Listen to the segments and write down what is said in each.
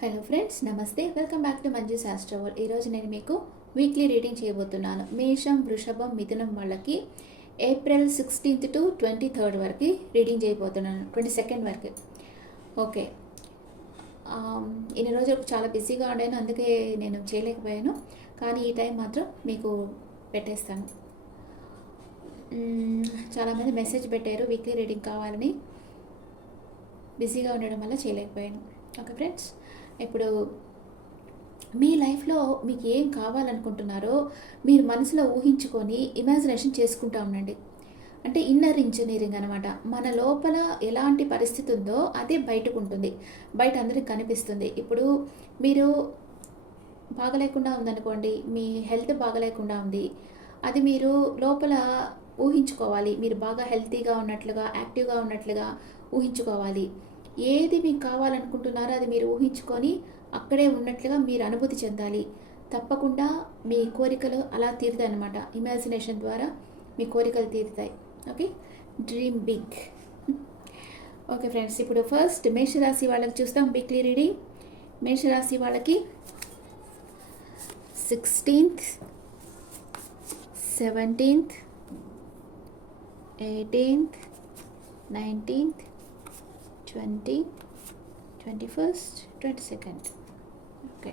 Hello friends, నమస్తే. Welcome back to Manju శాస్త్రవర్. ఈరోజు నేను మీకు వీక్లీ రీడింగ్ చేయబోతున్నాను. మేషం, వృషభం, మిథునం వాళ్ళకి ఏప్రిల్ 16th to 23rd వరకు రీడింగ్ చేయబోతున్నాను. 22nd వరకు. ఓకే. ఇన్ని రోజులు చాలా బిజీగా ఉండాను, అందుకే నేను చేయలేకపోయాను. కానీ ఈ టైం మాత్రం మీకు పెట్టేస్తాను. చాలామంది మెసేజ్ పెట్టారు వీక్లీ రీడింగ్ కావాలని. బిజీగా ఉండడం వల్ల చేయలేకపోయాను. ఓకే ఫ్రెండ్స్, ఇప్పుడు మీ లైఫ్లో మీకు ఏం కావాలనుకుంటున్నారో మీరు మనసులో ఊహించుకొని ఇమాజినేషన్ చేసుకుంటా ఉండండి. అంటే ఇన్నర్ ఇంజనీరింగ్ అనమాట. మన లోపల ఎలాంటి పరిస్థితి ఉందో అదే బయటకు ఉంటుంది, బయట అందరికి కనిపిస్తుంది. ఇప్పుడు మీరు బాగలేకుండా ఉందనుకోండి, మీ హెల్త్ బాగలేకుండా ఉంది, అది మీరు లోపల ఊహించుకోవాలి. మీరు బాగా హెల్తీగా ఉన్నట్లుగా, యాక్టివ్గా ఉన్నట్లుగా ఊహించుకోవాలి. ఏది మీకు కావాలనుకుంటున్నారో అది మీరు ఊహించుకొని అక్కడే ఉన్నట్లుగా మీరు అనుభూతి చెందాలి. తప్పకుండా మీ కోరికలు అలా తీరుతాయి అన్నమాట. ఇమాజినేషన్ ద్వారా మీ కోరికలు తీరుతాయి. Okay, dream big. Okay friends, ఇప్పుడు ఫస్ట్ మేషరాశి వాళ్ళకి చూస్తాం వీక్లీ రీడింగ్. మేషరాశి వాళ్ళకి 16th, 17th, 18th, 19th, 20, 21st, 22nd. Okay,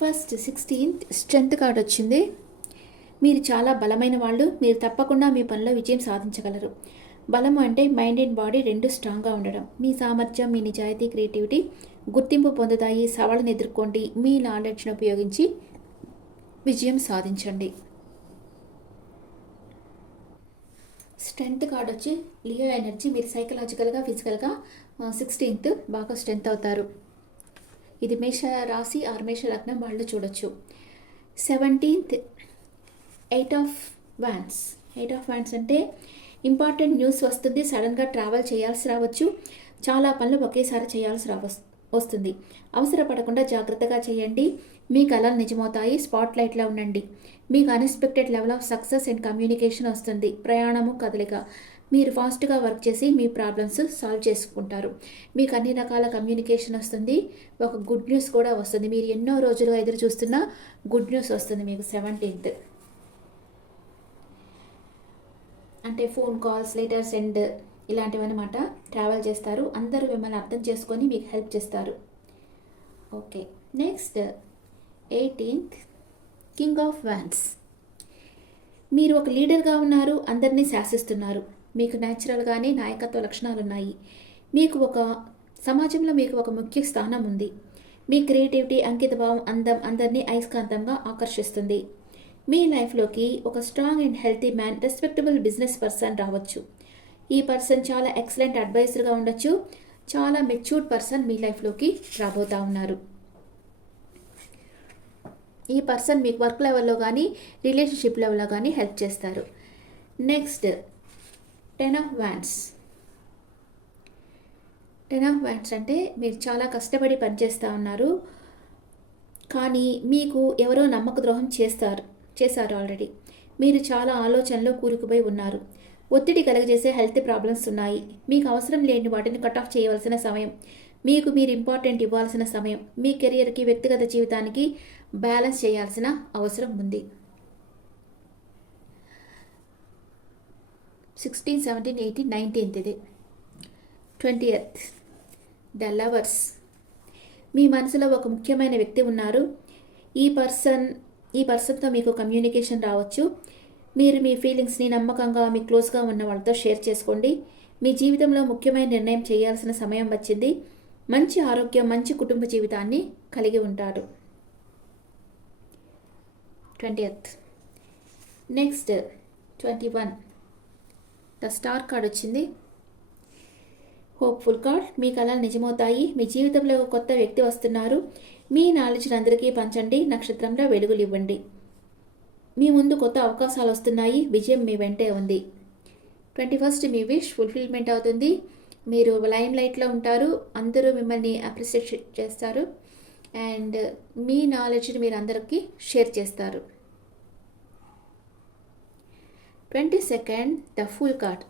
first 16th strength card వచ్చింది. మీరు చాలా బలమైన వాళ్ళు. మీరు తప్పకుండా మీ పనిలో విజయం సాధించగలరు. బలం అంటే మైండ్ అండ్ బాడీ రెండు స్ట్రాంగ్గా ఉండడం. మీ సామర్థ్యం, మీ నిజాయితీ, క్రియేటివిటీ గుర్తింపు పొందుతాయి. సవాళ్ళను ఎదుర్కోండి. మీ నాలెడ్జ్ను ఉపయోగించి విజయం సాధించండి. స్ట్రెంగ్త్ కార్డ్ వచ్చి లియో ఎనర్జీ. మీరు సైకలాజికల్గా, ఫిజికల్గా 16th బాగా స్ట్రెంగ్త్ అవుతారు. ఇది మేష రాశి ఆర్ మేష లగ్నం వాళ్ళు చూడొచ్చు. 17th 8 of Wands. 8 of Wands అంటే ఇంపార్టెంట్ న్యూస్ వస్తుంది. సడన్గా ట్రావెల్ చేయాల్సి రావచ్చు. చాలా పనులు ఒకేసారి చేయాల్సి వస్తుంది. అవసరపడకుండా జాగ్రత్తగా చేయండి. మీ కళలు నిజమవుతాయి. స్పాట్ లైట్లో ఉండండి. మీకు unexpected level of success and communication వస్తుంది. ప్రయాణము, కదలిక. మీరు ఫాస్ట్గా వర్క్ చేసి మీ ప్రాబ్లమ్స్ సాల్వ్ చేసుకుంటారు. మీకు అన్ని రకాల కమ్యూనికేషన్ వస్తుంది. ఒక గుడ్ న్యూస్ కూడా వస్తుంది. మీరు ఎన్నో రోజులుగా ఎదురు చూస్తున్న గుడ్ న్యూస్ వస్తుంది మీకు 17th. అంటే ఫోన్ కాల్స్, లెటర్స్ అండ్ ఇలాంటివన్నమాట. ట్రావెల్ చేస్తారు. అందరూ మిమ్మల్ని అర్థం చేసుకొని మీకు హెల్ప్ చేస్తారు. Okay, next 18th king of wands. మీరు ఒక లీడర్గా ఉన్నారు. అందరినీ శాసిస్తున్నారు. మీకు న్యాచురల్గానే నాయకత్వ లక్షణాలు ఉన్నాయి. సమాజంలో మీకు ఒక ముఖ్య స్థానం ఉంది. మీ క్రియేటివిటీ, అంకితభావం, అందం అందరినీ అయస్కాంతంగా ఆకర్షిస్తుంది. మీ లైఫ్లోకి ఒక strong and healthy man, respectable business person రావచ్చు. ఈ పర్సన్ చాలా ఎక్సలెంట్ అడ్వైజర్గా ఉండొచ్చు. చాలా మెచ్యూర్డ్ పర్సన్ మీ లైఫ్లోకి రాబోతూ ఉన్నారు. ఈ పర్సన్ మీకు వర్క్ లెవెల్లో కానీ, రిలేషన్షిప్ లెవెల్లో కానీ హెల్ప్ చేస్తారు. Next 10 of Wands. 10 of Wands అంటే మీరు చాలా కష్టపడి పనిచేస్తూ ఉన్నారు. కానీ మీకు ఎవరో నమ్మక ద్రోహం చేశారు ఆల్రెడీ. మీరు చాలా ఆలోచనలో కూరుకుపోయి ఉన్నారు. ఒత్తిడి కలుగజేసే హెల్త్ ప్రాబ్లమ్స్ ఉన్నాయి. మీకు అవసరం లేని వాటిని కట్ ఆఫ్ చేయవలసిన సమయం. మీకు మీరు ఇంపార్టెంట్ ఇవ్వాల్సిన సమయం. మీ కెరియర్కి, వ్యక్తిగత జీవితానికి బ్యాలెన్స్ చేయాల్సిన అవసరం ఉంది. 16, 17, 18, 19th ఇది 20th ద లవర్స్. మీ మనసులో ఒక ముఖ్యమైన వ్యక్తి ఉన్నారు. ఈ పర్సన్తో మీకు కమ్యూనికేషన్ రావచ్చు. మీరు మీ ఫీలింగ్స్ని నమ్మకంగా, మీ క్లోజ్గా ఉన్న వాళ్ళతో షేర్ చేసుకోండి. మీ జీవితంలో ముఖ్యమైన నిర్ణయం చేయాల్సిన సమయం వచ్చింది. మంచి ఆరోగ్యం, మంచి కుటుంబ జీవితాన్ని కలిగి ఉంటారు. 20th. Next 21 the star card వచ్చింది. Hopeful card. మీ కళలు నిజమవుతాయి. మీ జీవితంలో ఒక కొత్త వ్యక్తి వస్తున్నారు. మీ నాలెడ్జ్ని అందరికీ పంచండి. నక్షత్రంలో వెలుగులు ఇవ్వండి. మీ ముందు కొత్త అవకాశాలు వస్తున్నాయి. విజయం మీ వెంటే ఉంది. 21st మీ విష్ ఫుల్ఫిల్మెంట్ అవుతుంది. మీరు లైమ్ లైట్లో ఉంటారు. అందరూ మిమ్మల్ని అప్రిషియేట్ చేస్తారు. అండ్ మీ నాలెడ్జ్ని మీరు అందరికీ షేర్ చేస్తారు. 22nd the fool card.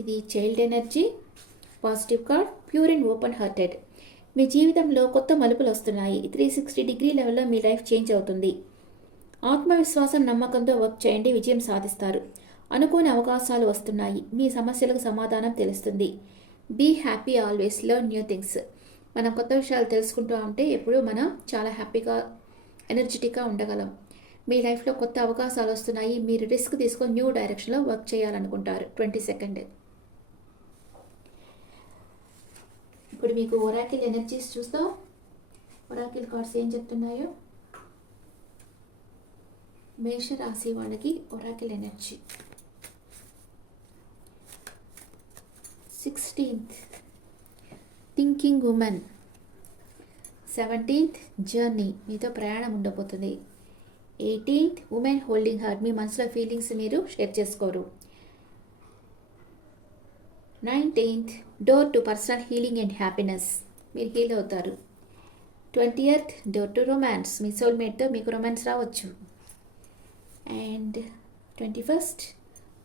ఇది child energy, positive card, pure and open hearted. మీ జీవితంలో కొత్త మలుపులు వస్తున్నాయి. 360 డిగ్రీ లెవెల్లో మీ లైఫ్ చేంజ్ అవుతుంది. ఆత్మవిశ్వాసం, నమ్మకంతో వర్క్ చేయండి, విజయం సాధిస్తారు. అనుకోని అవకాశాలు వస్తున్నాయి. మీ సమస్యలకు సమాధానం తెలుస్తుంది. Be happy always, learn new things. మనం కొత్త విషయాలు తెలుసుకుంటూ ఉంటే ఎప్పుడు మనం చాలా హ్యాపీగా, ఎనర్జెటిక్గా ఉండగలం. మీ లైఫ్లో కొత్త అవకాశాలు వస్తున్నాయి. మీరు రిస్క్ తీసుకొని న్యూ డైరెక్షన్లో వర్క్ చేయాలనుకుంటారు. 22nd. ఇప్పుడు మీకు ఒరాకిల్ ఎనర్జీస్ చూస్తాం. ఒరాకిల్ కార్డ్స్ ఏం చెప్తున్నాయో. మేషరాశి వాళ్ళకి Oracle energy. 16th thinking women. 17th journey, మీతో ప్రయాణం ఉండబోతుంది. 18th ఉమెన్ హోల్డింగ్ హార్ట్, మీ మనసులో ఫీలింగ్స్ మీరు షేర్ చేసుకోరు. 19th door to personal healing and happiness, మీరు హీల్ అవుతారు. 20th డోర్ టు రొమాన్స్, మీ సోల్మేట్తో మీకు రొమాన్స్ రావచ్చు. And 21st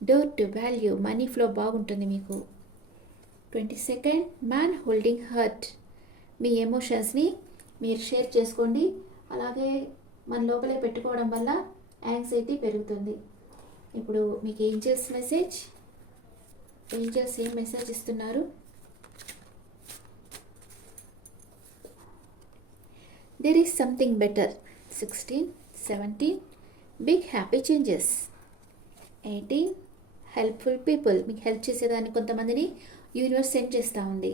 door to value, money flow బాగుంటుంది మీకు. 22nd మ్యాన్ హోల్డింగ్ హర్ట్, మీ ఎమోషన్స్ని మీరు షేర్ చేసుకోండి. అలాగే మన లోపలే పెట్టుకోవడం వల్ల యాంగ్జైటీ పెరుగుతుంది. ఇప్పుడు మీకు ఏంజల్స్ మెసేజ్, ఏంజల్స్ ఏం మెసేజ్ ఇస్తున్నారు. There is something better. 16, 17 big happy changes. 18 helpful people, మీకు హెల్ప్ చేసేదాన్ని కొంతమందిని యూనివర్స్ సెండ్ చేస్తూ ఉంది.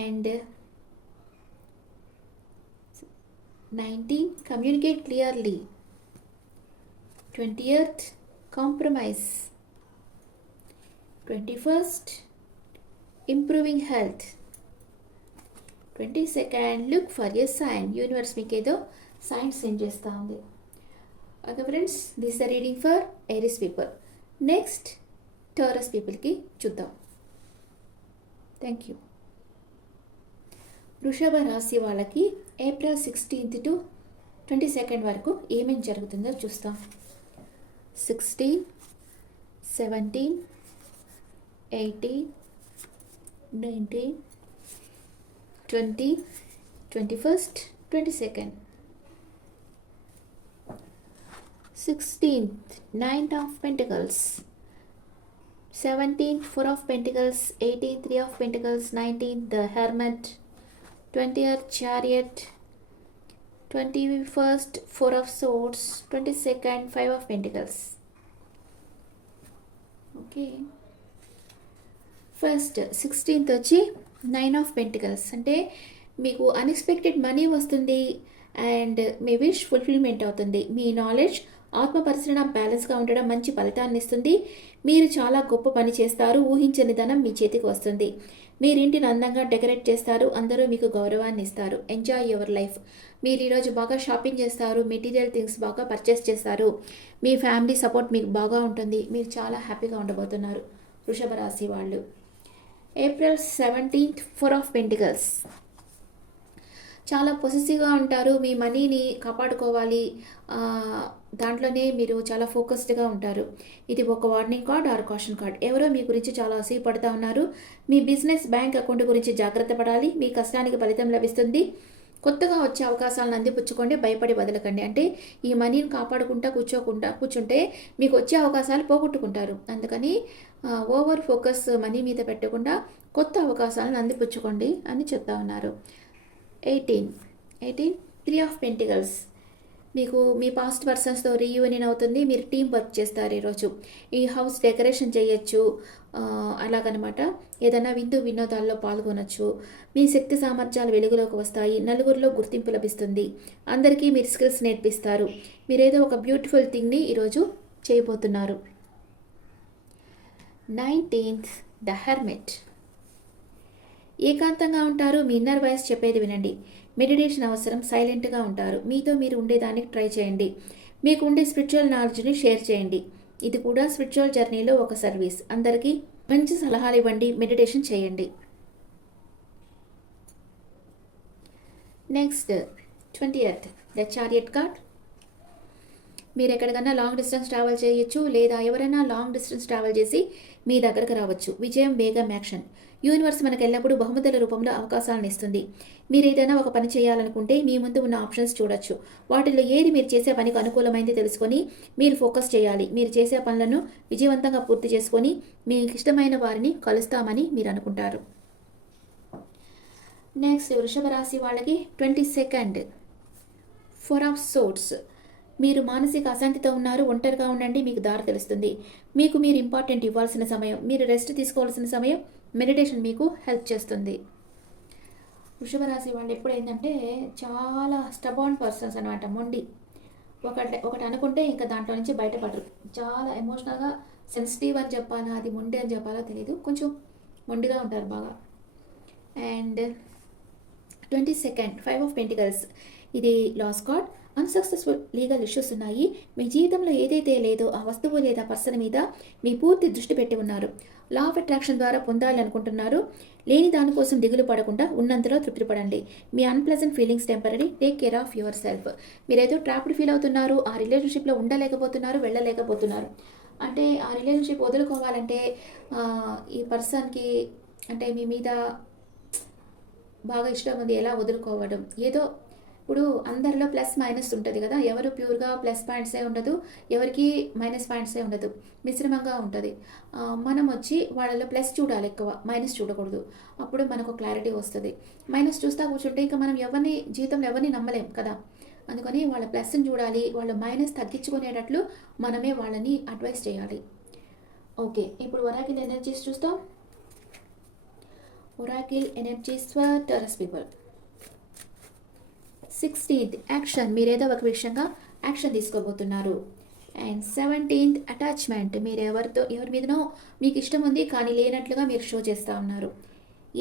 And 19 communicate clearly. 20th compromise. 21st improving health. 22nd look for a sign, universe మీకు ఏదో సైన్ సెండ్ చేస్తూ ఉంది. Okay friends, this the reading for Aries people. Next Taurus పీపుల్కి చూద్దాం. Thank you. వృషభ రాశి వాళ్ళకి ఏప్రిల్ 16th to 22nd వరకు ఏమేమి జరుగుతుందో చూస్తాం. 16, 17, 18, 19, 20, 21st, 22nd. 16th 9 of Pentacles. 17th 4 of Pentacles. 18th 3 of Pentacles. 19th the Hermit. 20th Chariot. 21st 4 of Swords. 22nd 5 of Pentacles. Okay, first 16th వచ్చి 9 of Pentacles. అంటే మీకు unexpected money వస్తుంది and me wish fulfilment అవుతుంది. మీ knowledge, ఆత్మ పరిశీలన బ్యాలెన్స్గా ఉండడం మంచి ఫలితాన్ని ఇస్తుంది. మీరు చాలా గొప్ప పని చేస్తారు. ఊహించని ధనం మీ చేతికి వస్తుంది. మీరు ఇంటిని అందంగా డెకరేట్ చేస్తారు. అందరూ మీకు గౌరవాన్ని ఇస్తారు. Enjoy your life. మీరు ఈరోజు బాగా షాపింగ్ చేస్తారు. మెటీరియల్ థింగ్స్ బాగా పర్చేస్ చేస్తారు. మీ ఫ్యామిలీ సపోర్ట్ మీకు బాగా ఉంటుంది. మీరు చాలా హ్యాపీగా ఉండబోతున్నారు వృషభ రాశి వాళ్ళు. April 17th 4 of Pentacles. చాలా పొసెసివ్గా ఉంటారు. మీ మనీని కాపాడుకోవాలి, దాంట్లోనే మీరు చాలా ఫోకస్డ్గా ఉంటారు. ఇది ఒక warning card or caution card. ఎవరో మీ గురించి చాలా అసూయపడుతూ ఉన్నారు. మీ బిజినెస్, బ్యాంక్ అకౌంట్ గురించి జాగ్రత్త పడాలి. మీ కష్టానికి ఫలితం లభిస్తుంది. కొత్తగా వచ్చే అవకాశాలను అందిపుచ్చుకోండి, భయపడి వదలకండి. అంటే ఈ మనీని కాపాడుకుంటా కూర్చుంటే మీకు వచ్చే అవకాశాలు పోగొట్టుకుంటారు. అందుకని ఓవర్ ఫోకస్ మనీ మీద పెట్టకుండా కొత్త అవకాశాలను అందిపుచ్చుకోండి అని చెప్తా ఉన్నారు. 18 3 of Pentacles. మీకు మీ పాస్ట్ పర్సన్స్తో రీయూనియన్ అవుతుంది. మీరు టీం వర్క్ చేస్తారు. ఈరోజు ఈ హౌస్ డెకరేషన్ చేయొచ్చు, అలాగనమాట. ఏదైనా విందు వినోదాల్లో పాల్గొనొచ్చు. మీ శక్తి సామర్థ్యాలు వెలుగులోకి వస్తాయి. నలుగురిలో గుర్తింపు లభిస్తుంది. అందరికీ మీరు స్కిల్స్ నేర్పిస్తారు. మీరేదో ఒక బ్యూటిఫుల్ థింగ్ని ఈరోజు చేయబోతున్నారు. 19th the hermit. ఏకాంతంగా ఉంటారు. మీ ఇన్నర్ వాయిస్ చెప్పేది వినండి. మెడిటేషన్ అవసరం. సైలెంట్గా ఉంటారు. మీతో మీరు ఉండేదానికి ట్రై చేయండి. మీకు ఉండే స్పిరిచువల్ నాలెడ్జ్ని షేర్ చేయండి. ఇది కూడా స్పిరిచువల్ జర్నీలో ఒక సర్వీస్. అందరికీ మంచి సలహాలు ఇవ్వండి. మెడిటేషన్ చేయండి. Next 20th the chariot card. మీరు ఎక్కడికన్నా లాంగ్ డిస్టెన్స్ ట్రావెల్ చేయొచ్చు, లేదా ఎవరైనా లాంగ్ డిస్టెన్స్ ట్రావెల్ చేసి మీ దగ్గరకు రావచ్చు. విజయం, వేగం, యాక్షన్. యూనివర్స్ మనకు ఎల్లప్పుడూ బహుమతుల రూపంలో అవకాశాలను ఇస్తుంది. మీరు ఏదైనా ఒక పని చేయాలనుకుంటే మీ ముందు ఉన్న ఆప్షన్స్ చూడొచ్చు. వాటిలో ఏది మీరు చేసే పనికి అనుకూలమైంది తెలుసుకొని మీరు ఫోకస్ చేయాలి. మీరు చేసే పనులను విజయవంతంగా పూర్తి చేసుకొని మీకు ఇష్టమైన వారిని కలుస్తామని మీరు అనుకుంటారు. నెక్స్ట్ వృషభ రాశి వాళ్ళకి 22nd 4 ఆఫ్ సోర్ట్స్. మీరు మానసిక అశాంతితో ఉన్నారు, ఒంటరిగా ఉండండి, మీకు దారి తెలుస్తుంది. మీకు మీరు ఇంపార్టెంట్ ఇవ్వాల్సిన సమయం, మీరు రెస్ట్ తీసుకోవాల్సిన సమయం, మెడిటేషన్ మీకు హెల్ప్ చేస్తుంది. వృషభ రాశి వాళ్ళు ఎప్పుడు ఏంటంటే చాలా స్టబాన్ పర్సన్స్ అనమాట, మొండి. ఒకటి అనుకుంటే ఇంకా దాంట్లో నుంచి బయటపడరు. చాలా ఎమోషనల్గా సెన్సిటివ్ అని చెప్పాలా, అది మొండి అని చెప్పాలా తెలియదు, కొంచెం మొండిగా ఉంటారు బాగా. And 22nd 5 of pentacles. ఇది loss card. Unsuccessful legal issues ఉన్నాయి. మీ జీవితంలో ఏదైతే లేదో ఆ వస్తువు లేదా పర్సన్ మీద మీ పూర్తి దృష్టి పెట్టి ఉన్నారు. లా ఆఫ్ అట్రాక్షన్ ద్వారా పొందాలి అనుకుంటున్నారు. లేని దానికోసం దిగులు పడకుండా ఉన్నంతలో తృప్తి పడండి. మీ unpleasant feelings temporary. Take care of your self. మీరేదో ట్రాప్డ్ ఫీల్ అవుతున్నారు, ఆ రిలేషన్షిప్లో ఉండలేకపోతున్నారు, వెళ్ళలేకపోతున్నారు. అంటే ఆ రిలేషన్షిప్ వదులుకోవాలంటే ఈ పర్సన్కి అంటే మీ మీద బాగా ఇష్టం ఉంది, ఎలా వదులుకోవడం. ఏదో ఇప్పుడు అందరిలో ప్లస్ మైనస్ ఉంటుంది కదా, ఎవరు ప్యూర్గా ప్లస్ పాయింట్సే ఉండదు, ఎవరికి మైనస్ పాయింట్సే ఉండదు, మిశ్రమంగా ఉంటుంది. మనం వచ్చి వాళ్ళలో ప్లస్ చూడాలి ఎక్కువ, మైనస్ చూడకూడదు. అప్పుడు మనకు క్లారిటీ వస్తుంది. మైనస్ చూస్తా కూర్చుంటే ఇంకా మనం జీవితంలో ఎవరిని నమ్మలేం కదా. అందుకని వాళ్ళ ప్లస్ని చూడాలి, వాళ్ళ మైనస్ తగ్గించుకునేటట్లు మనమే వాళ్ళని అడ్వైస్ చేయాలి. ఓకే, ఇప్పుడు ఒరాకిల్ ఎనర్జీస్ చూస్తాం. Oracle energies for Taurus people. 16th action. మీరేదో ఒక విషయంగా యాక్షన్ తీసుకోబోతున్నారు. And 17th attachment. మీరు ఎవరి మీదనో మీకు ఇష్టం ఉంది కానీ లేనట్లుగా మీరు షో చేస్తూ ఉన్నారు.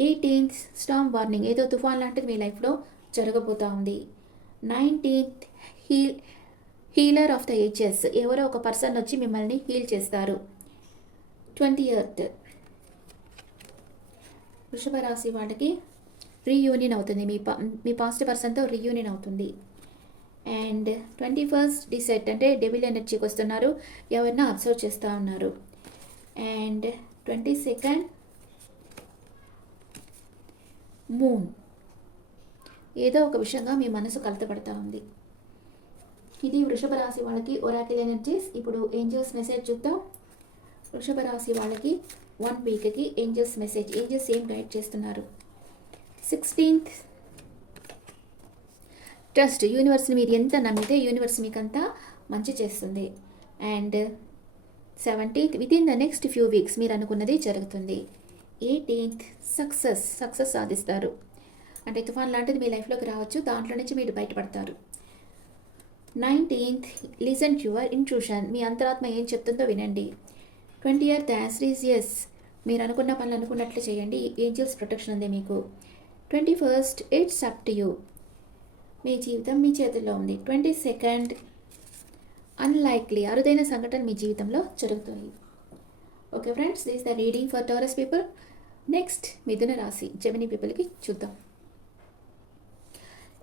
18th Storm warning. ఏదో తుఫాన్ లాంటిది మీ లైఫ్లో జరగబోతూ ఉంది. 19th healer of the ages. ఎవరో ఒక పర్సన్ వచ్చి మిమ్మల్ని హీల్ చేస్తారు. 20th వృషభ రాశి వాళ్ళకి రీయూనియన్ అవుతుంది. మీ పాస్ట్ పర్సన్తో రీయూనియన్ అవుతుంది. అండ్ 21st డిసెట్ అంటే డెవిల్ ఎనర్జీకి వస్తున్నారు, ఎవరినా అబ్జర్వ్ చేస్తూ ఉన్నారు. And 22nd moon. ఏదో ఒక విషయంగా మీ మనసు కలతపడతా ఉంది. ఇది వృషభ రాశి వాళ్ళకి ఒరాకిల్ ఎనర్జీస్. ఇప్పుడు ఏంజల్స్ మెసేజ్ చూద్దాం. వృషభ రాశి వాళ్ళకి 1 వీక్కి ఏంజల్స్ మెసేజ్, ఏంజల్స్ ఏం గైడ్ చేస్తున్నారు. 16th trust. యూనివర్స్ని మీరు ఎంత నమ్మితే యూనివర్స్ మీకు అంతా మంచి చేస్తుంది. And 17th with in the next few weeks మీరు అనుకున్నది జరుగుతుంది. 18th సక్సెస్ సాధిస్తారు. అంటే తుఫాన్ లాంటిది మీ లైఫ్లోకి రావచ్చు, దాంట్లో నుంచి మీరు బయటపడతారు. 19th listen to your intuition. మీ అంతరాత్మ ఏం చెప్తుందో వినండి. 20th answer is yes. మీరు అనుకున్న పనులు అనుకున్నట్లు చేయండి, ఏంజల్స్ ప్రొటెక్షన్ ఉంది మీకు. 21st it's up to you. మీ జీవితం మీ చేతుల్లో ఉంది. 22nd unlikely. అరుదైన సంఘటన మీ జీవితంలో జరుగుతుంది. Okay friends, this the reading for taurus people. Next మిథున రాశి జెమినీ పీపుల్కి చూద్దాం.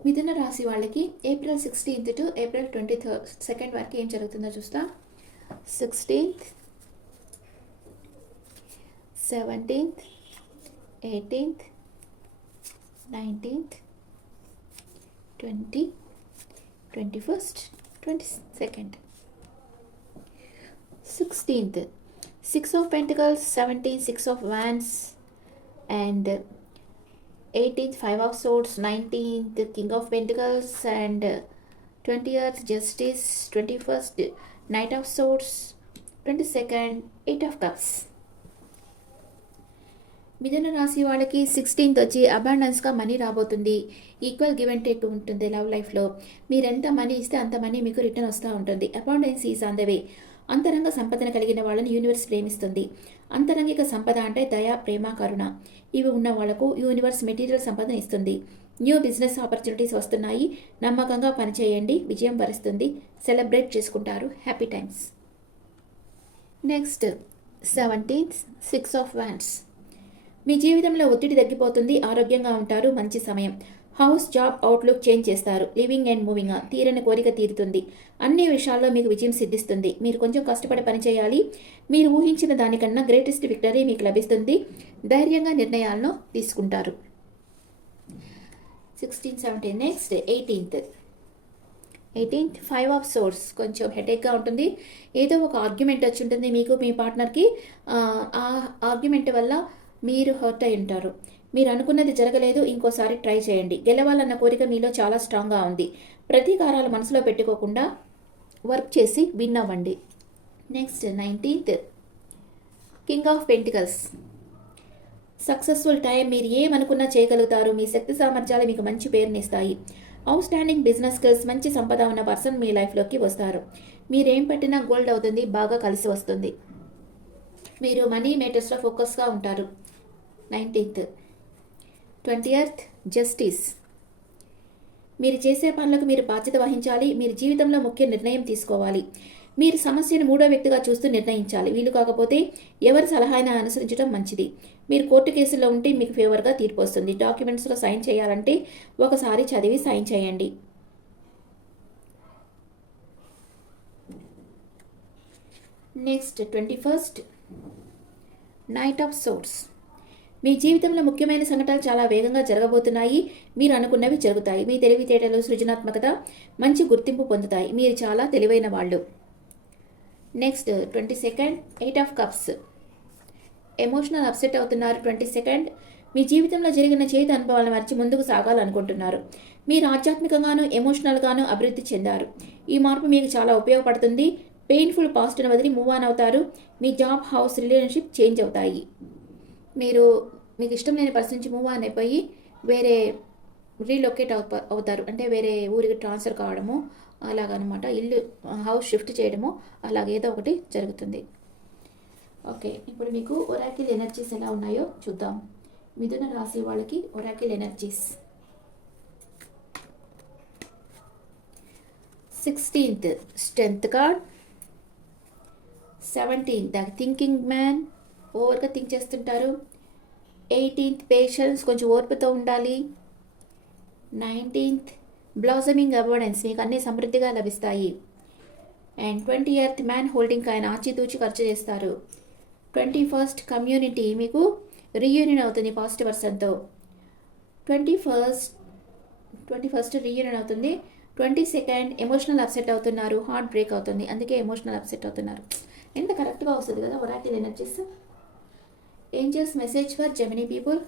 మిథున రాశి వాళ్ళకి April 16th to April 22nd వరకు ఏం జరుగుతుందో చూస్తాం. 16th 17th 18th 19th 20 21st 22nd. 16th 6 of Pentacles, 17th 6 of Wands, and 18th 5 of Swords, 19th King of Pentacles, and 20th Justice, 21st Knight of Swords, 22nd 8 of Cups. మిథున రాశి వాళ్ళకి 16th వచ్చి అబాండెన్స్గా money రాబోతుంది. Equal give and take ఉంటుంది love లైఫ్లో. మీరు ఎంత money ఇస్తే అంత మనీ మీకు రిటర్న్ వస్తూ ఉంటుంది. Abundance is on the way. అంతరంగ సంపదన కలిగిన వాళ్ళని యూనివర్స్ ప్రేమిస్తుంది. అంతరంగిక సంపద అంటే దయ, ప్రేమ, కరుణ. ఇవి ఉన్న వాళ్లకు యూనివర్స్ మెటీరియల్ సంపదన ఇస్తుంది. న్యూ బిజినెస్ ఆపర్చునిటీస్ వస్తున్నాయి. నమ్మకంగా పనిచేయండి, విజయం వరిస్తుంది. సెలబ్రేట్ చేసుకుంటారు. Happy times. Next 17th 6 of Wands. మీ జీవితంలో ఒత్తిడి తగ్గిపోతుంది, ఆరోగ్యంగా ఉంటారు, మంచి సమయం. హౌస్, జాబ్, అవుట్లుక్ చేంజ్ చేస్తారు. Living and moving on. తీరని కోరిక తీరుతుంది. అన్ని విషయాల్లో మీకు విజయం సిద్ధిస్తుంది. మీరు కొంచెం కష్టపడి పని చేయాలి. మీరు ఊహించిన దానికన్నా గ్రేటెస్ట్ విక్టరీ మీకు లభిస్తుంది. ధైర్యంగా నిర్ణయాలను తీసుకుంటారు. 16, 17. Next 18th. 5 of swords. కొంచెం హెడేక్గా ఉంటుంది. ఏదో ఒక ఆర్గ్యుమెంట్ వచ్చి ఉంటుంది మీకు మీ పార్ట్నర్కి. ఆ ఆర్గ్యుమెంట్ వల్ల మీరు హర్ట్ అయి ఉంటారు. మీరు అనుకున్నది జరగలేదు, ఇంకోసారి ట్రై చేయండి. గెలవాలన్న కోరిక మీలో చాలా స్ట్రాంగ్గా ఉంది. ప్రతీకారాలు మనసులో పెట్టుకోకుండా వర్క్ చేసి విన్ అవ్వండి. Next 19th. King of pentacles. Successful time. మీరు ఏమనుకున్నా చేయగలుగుతారు. మీ శక్తి సామర్థ్యాలు మీకు మంచి పేరునిస్తాయి. Outstanding business skills. మంచి సంపద ఉన్న పర్సన్ మీ లైఫ్లోకి వస్తారు. మీరేం పెట్టినా గోల్డ్ అవుతుంది. బాగా కలిసి వస్తుంది. మీరు మనీ మేటర్స్లో ఫోకస్గా ఉంటారు. 19th. 20th. జస్టిస్. మీరు చేసే పనులకు మీరు బాధ్యత వహించాలి. మీరు జీవితంలో ముఖ్య నిర్ణయం తీసుకోవాలి. మీరు సమస్యను మూడో వ్యక్తిగా చూస్తూ నిర్ణయించాలి. వీలు కాకపోతే ఎవరి సలహాను అనుసరించడం మంచిది. మీరు కోర్టు కేసులో ఉంటే మీకు ఫేవర్గా తీర్పు వస్తుంది. డాక్యుమెంట్స్లో సైన్ చేయాలంటే ఒకసారి చదివి సైన్ చేయండి. Next 21st. Knight of swords. మీ జీవితంలో ముఖ్యమైన సంఘటనలు చాలా వేగంగా జరగబోతున్నాయి. మీరు అనుకున్నవి జరుగుతాయి. మీ తెలివితేటలు, సృజనాత్మకత మంచి గుర్తింపు పొందుతాయి. మీరు చాలా తెలివైన వాళ్ళు. Next 22nd. 8 of cups. Emotional upset అవుతున్నారు. 22nd. మీ జీవితంలో జరిగిన చేతి అనుభవాలను మరిచి ముందుకు సాగాలనుకుంటున్నారు. మీరు ఆధ్యాత్మికంగాను ఎమోషనల్గాను అభివృద్ధి చెందారు. ఈ మార్పు మీకు చాలా ఉపయోగపడుతుంది. పెయిన్ఫుల్ పాస్ట్ను వదిలి మూవ్ ఆన్ అవుతారు. మీ జాబ్, హౌస్, రిలేషన్షిప్ చేంజ్ అవుతాయి. మీకు ఇష్టం లేని పర్సన్ నుంచి మూవ్ ఆన్ అయిపోయి వేరే రీలొకేట్ అవుతారు. అంటే వేరే ఊరికి ట్రాన్స్ఫర్ కావడము అలాగనమాట. ఇల్లు, హౌస్ షిఫ్ట్ చేయడము అలాగేదో ఒకటి జరుగుతుంది. ఓకే, ఇప్పుడు మీకు ఒరాకిల్ ఎనర్జీస్ ఎలా ఉన్నాయో చూద్దాం. మిథున రాశి వాళ్ళకి Oracle energies. 16th. Strength card. 17th. The thinking man. ఓవర్గా థింక్ చేస్తుంటారు. 18th. పేషెన్స్. కొంచెం ఓర్పుతో ఉండాలి. 19th. Blossoming abundance. మీకు అన్ని సమృద్ధిగా లభిస్తాయి. And 20th. Man holding coin. ఆచితూచి ఖర్చు చేస్తారు. 21st. కమ్యూనిటీ. మీకు రీయూనియన్ అవుతుంది పాజిటివ్ పర్సన్తో. 21st. రీయూనియన్ అవుతుంది. 22nd. ఎమోషనల్ అప్సెట్ అవుతున్నారు. హార్ట్ బ్రేక్ అవుతుంది. అందుకే ఎమోషనల్ అప్సెట్ అవుతున్నారు. ఎంత కరెక్ట్గా వస్తుంది కదా Oracle energies. Angels message for Gemini people.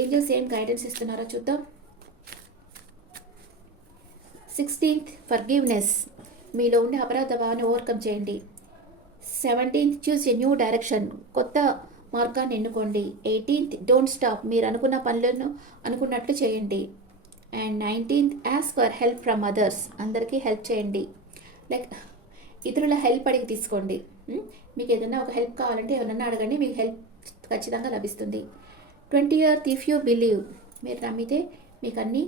Angels ఏం గైడెన్స్ ఇస్తున్నారో చూద్దాం. 16th. ఫర్గివ్నెస్. మీలో ఉండే అపరాధ భావాన్ని ఓవర్కమ్ చేయండి. 17th. Choose a new direction. కొత్త మార్గాన్ని ఎన్నుకోండి. 18th. Don't stop. మీరు అనుకున్న పనులను అనుకున్నట్లు చేయండి. And 19th. Ask for help from others. అందరికీ హెల్ప్ చేయండి. లైక్ ఇతరుల హెల్ప్ అడిగి తీసుకోండి. మీకు ఏదైనా ఒక హెల్ప్ కావాలంటే ఎవరన్నా అడగండి. మీకు హెల్ప్ ఖచ్చితంగా లభిస్తుంది. 20th. If you believe. మీరు నమ్మితే మీకు అన్నీ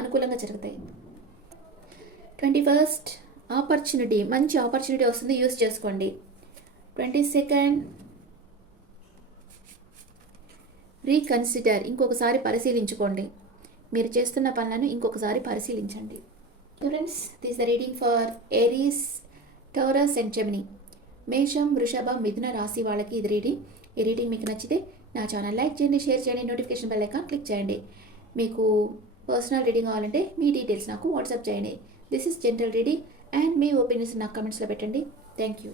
అనుకూలంగా జరుగుతాయి. 21st. ఆపర్చునిటీ. మంచి ఆపర్చునిటీ వస్తుంది, యూస్ చేసుకోండి. 22nd. రీకన్సిడర్. ఇంకొకసారి పరిశీలించుకోండి. మీరు చేస్తున్న పనులను ఇంకొకసారి పరిశీలించండి. Friends, this the reading for Aries, Taurus and Gemini. మేషం, వృషభ, మిథున రాశి వాళ్ళకి ఇది రీడింగ్. ఈ రీడింగ్ మీకు నచ్చితే నా ఛానల్ లైక్ చేయండి, షేర్ చేయండి, నోటిఫికేషన్ బెల్ ఐకాన్ క్లిక్ చేయండి. మీకు పర్సనల్ రీడింగ్ కావాలంటే మీ డీటెయిల్స్ నాకు వాట్సాప్ చేయండి. This is general reading and me opinions నాకు కమెంట్స్లో పెట్టండి. Thank you.